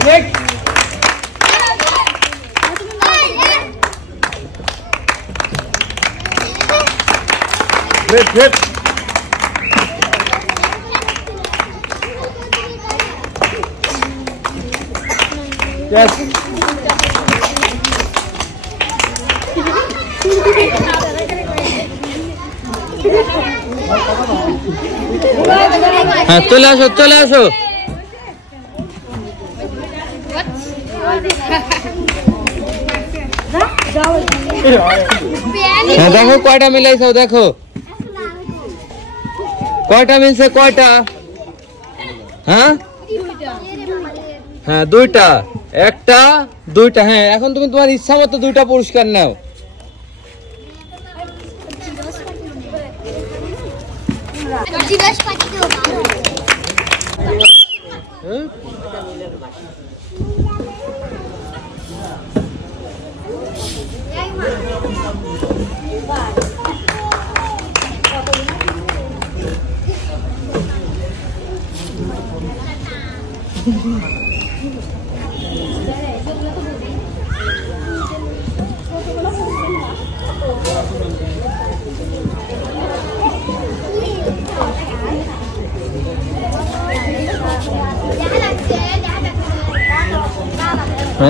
Great. Yes. हाँ चले आसो हाँ देखो कयटा मिलाइछो देखो कयटा मिलছে কয়টা হ্যাঁ হ্যাঁ দুইটা একটা দুইটা হ্যাঁ এখন তুমি তোমার ইচ্ছা মতো দুইটা পুরস্কার নাও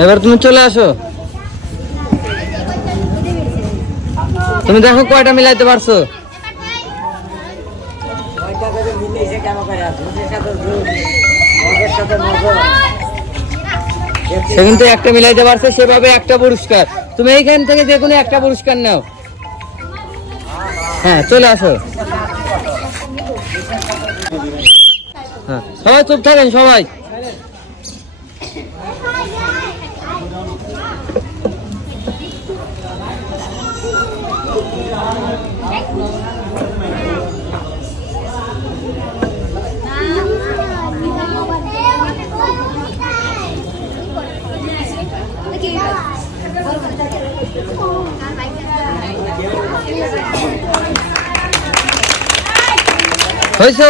এবার তুমি চলে আসো তুমি দেখো কয়টা মিলাইতে পারছো সে কিন্তু একটা মিলাইতে পারছে সেভাবে একটা পুরস্কার তুমি এইখান থেকে যে কোনো একটা পুরস্কার নাও হ্যাঁ চলে আসো হ্যাঁ সবাই চুপ থাকেন সবাই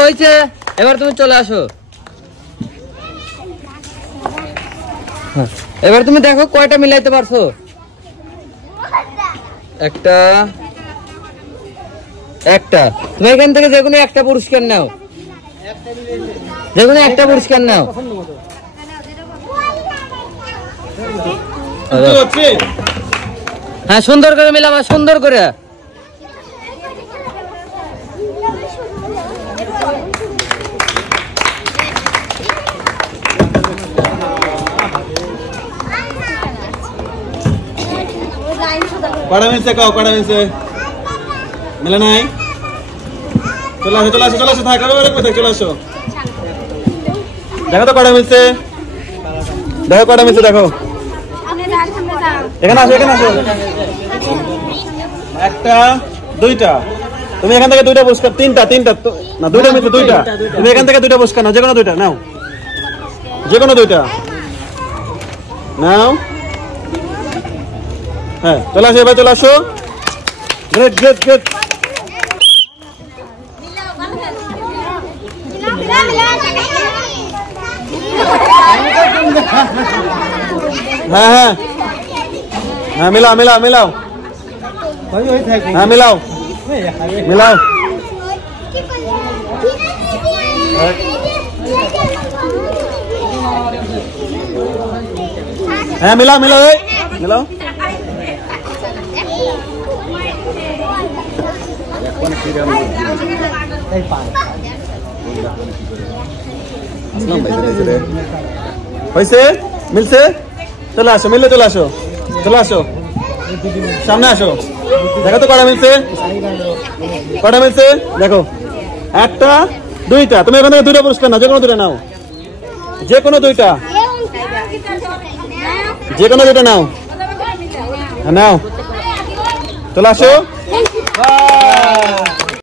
হয়েছে এবার তুমি চলে আসো এবার তুমি দেখো কয়টা মিলাইতে পারছো একটা তুমি এখান থেকে যে কোনো একটা পুরস্কার নাও হ্যাঁ সুন্দর করে মিলাবা সুন্দর করে कड़ा मिलছে कहो कड़ा मिलছে मिला नहीं चलो था कब पे चलो देखो तो कड़ा मिलছে देखो कड़ा मिलছে देखो এখানে আসো একটা দুইটা তুমি এখান থেকে দুইটা পুরস্কার তিনটা না দুইটা মিলছে দুইটা তুমি এখান থেকে দুইটা পুরস্কার নাও যে কোনো দুইটা নাও নাও হ্যাঁ চলে আসো এবার চলে আসো গ্রেট হ্যাঁ মিলাও হ্যাঁ মিলাও হ্যাঁ মিলাও হয়েছে মিলছে চলে আসো সামনে আসো দেখো তো কটা মিলছে দেখো একটা দুইটা তুমি এখান থেকে দুইটা পুরস্কার নাও যে কোনো দুইটা নাও নাও চলে আসো